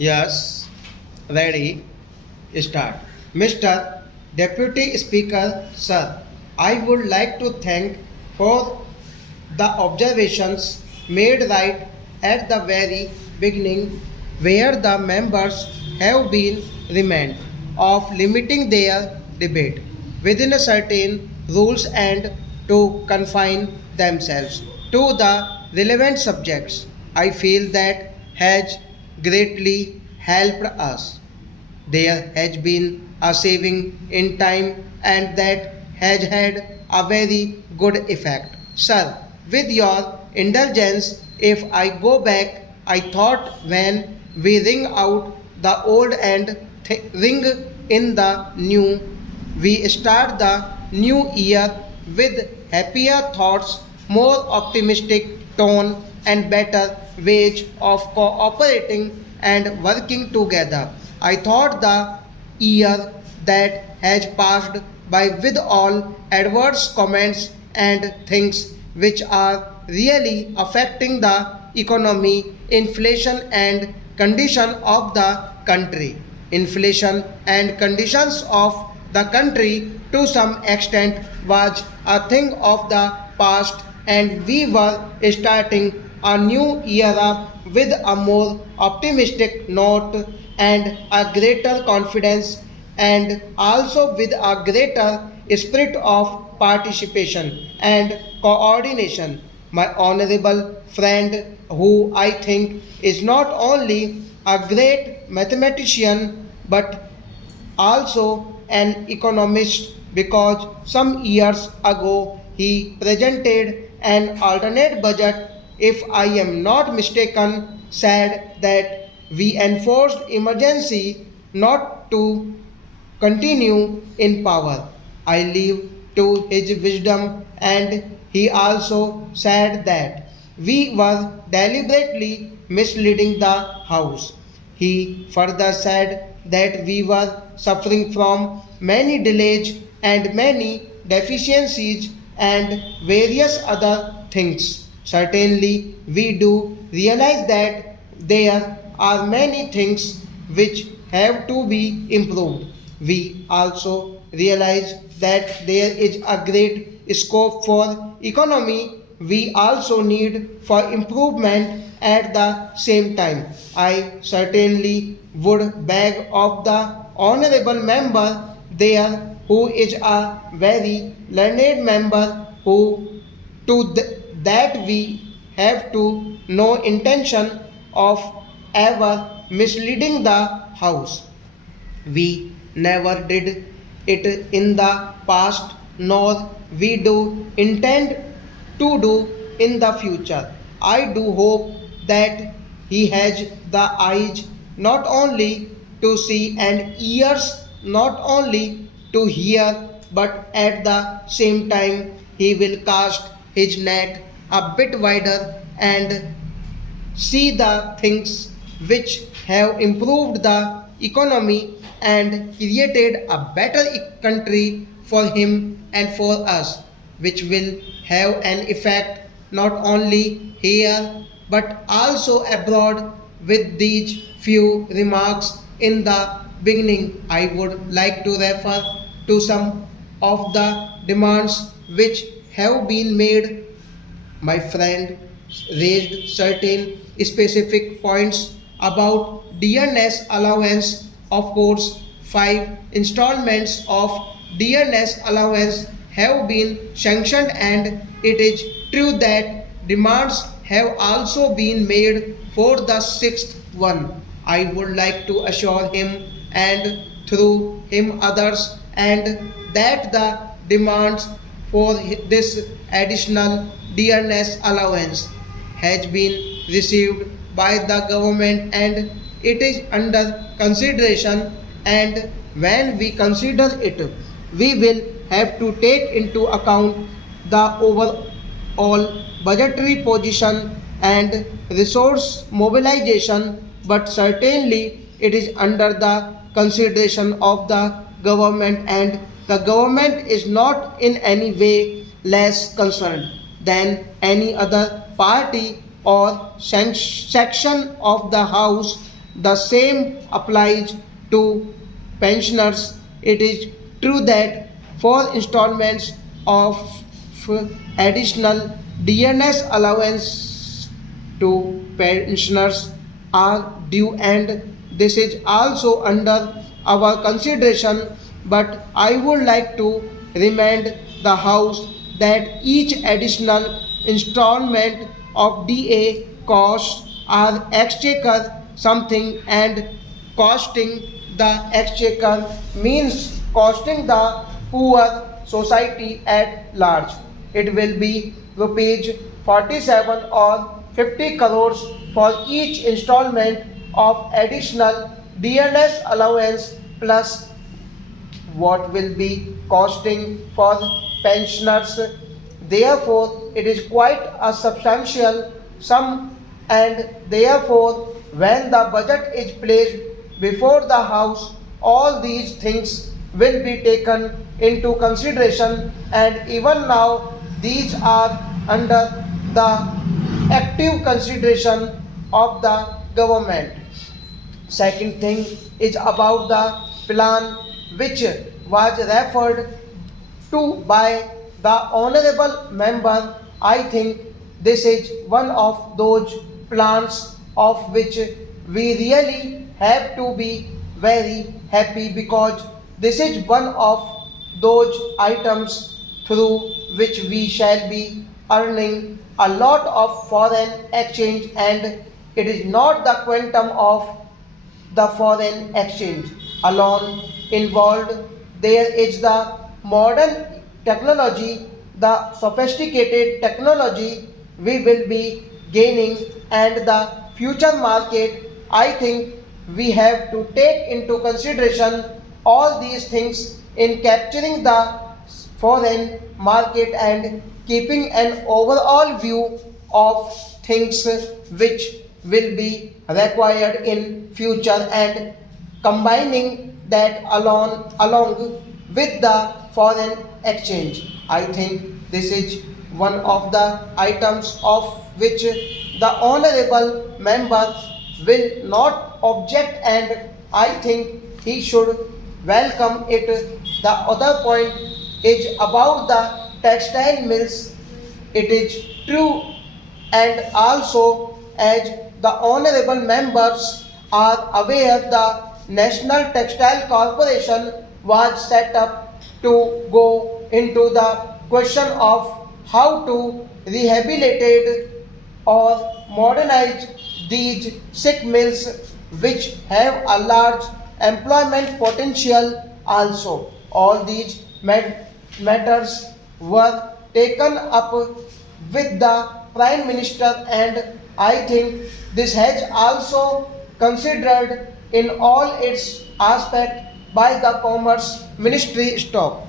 Yes, ready, start. Mr. Deputy Speaker, sir, I would like to thank for the observations made right at the very beginning where the members have been reminded of limiting their debate within a certain rules and to confine themselves to the relevant subjects. I feel that has greatly helped us. There has been a saving in time and that has had a very good effect. Sir, with your indulgence, if I go back, I thought when we ring out the old and ring in the new, we start the new year with happier thoughts, more optimistic tone, and better ways of cooperating and working together. I thought the year that has passed by with all adverse comments and things which are really affecting the economy, inflation and condition of the country. Inflation and conditions of the country to some extent was a thing of the past and we were starting a new era with a more optimistic note and a greater confidence and also with a greater spirit of participation and coordination. My honorable friend, who I think is not only a great mathematician but also an economist because some years ago he presented an alternate budget, if I am not mistaken, said that we enforced emergency not to continue in power. I leave to his wisdom, and he also said that we were deliberately misleading the House. He further said that we were suffering from many delays and many deficiencies and various other things. Certainly, we do realize that there are many things which have to be improved. We also realize that there is a great scope for economy. We also need for improvement at the same time. I certainly would beg of the honorable member there who is a very learned member who that we have to no intention of ever misleading the house. We never did it in the past, nor we do intend to do in the future. I do hope that he has the eyes not only to see and ears not only to hear, but at the same time he will cast his net a bit wider and see the things which have improved the economy and created a better country for him and for us, which will have an effect not only here but also abroad. With these few remarks in the beginning, I would like to refer to some of the demands which have been made. My friend raised certain specific points about dearness allowance. Of course, 5 installments of dearness allowance have been sanctioned, and it is true that demands have also been made for the sixth one. I would like to assure him and through him others and that the demands for this additional dearness allowance has been received by the government and it is under consideration, and when we consider it we will have to take into account the overall budgetary position and resource mobilization, but certainly it is under the consideration of the government and the government is not in any way less concerned than any other party or section of the house The same applies to pensioners. It is true that 4 installments of additional DNS allowance to pensioners are due, and this is also under our consideration, but I would like to remind the House that each additional installment of DA costs are exchequer something, and costing the exchequer means costing the poor society at large. It will be rupees 47 or 50 crores for each installment of additional DNS allowance, plus what will be costing for pensioners. Therefore, it is quite a substantial sum, and therefore, when the budget is placed before the House, all these things will be taken into consideration, and even now, these are under the active consideration of the government. Second thing is about the plan which was referred to by the honorable member. I think this is one of those plans of which we really have to be very happy, because this is one of those items through which we shall be earning a lot of foreign exchange, and it is not the quantum of the foreign exchange alone involved. There is the modern technology, the sophisticated technology we will be gaining, and the future market. I think we have to take into consideration all these things in capturing the foreign market and keeping an overall view of things which will be required in future, and combining that along with the foreign exchange. I think this is one of the items of which the honorable member will not object, and I think he should welcome it. The other point is about the textile mills. It is true, and also as the honorable members are aware, the National Textile Corporation was set up to go into the question of how to rehabilitate or modernize these sick mills, which have a large employment potential also. All these matters were taken up with the Prime Minister, and I think this has also considered in all its aspect by the Commerce Ministry. Stop.